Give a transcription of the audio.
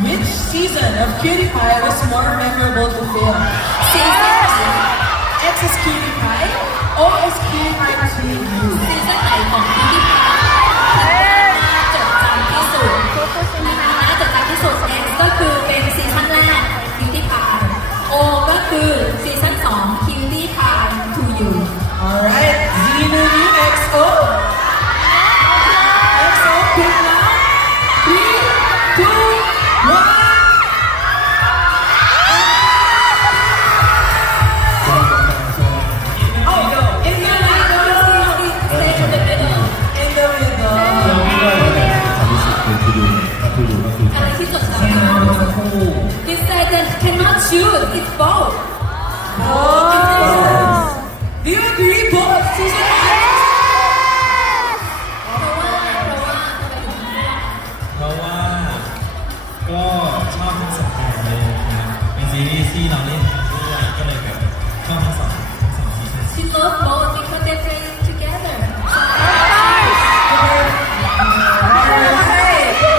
Which season of Cutie Pie was more memorable to film? Season X is Cutie Pie, O is Cutie Pie 2U. ซีซั่นไหนของ Cutie Pie น่าจดจำที่สุดนะคะน่าจดจำที่สุด X ก็คือเป็นซีซั่นแรก Cutie Pie O ก็คือซีซั่น2 Cutie Pie 2U Alright, Zeno New XO. XO, pick now. 3, 2, 1. Oh, no. In the middle. Stay in the middle In the middle. อะไรที่จดจำได้ He said that cannot choose it's both Oh.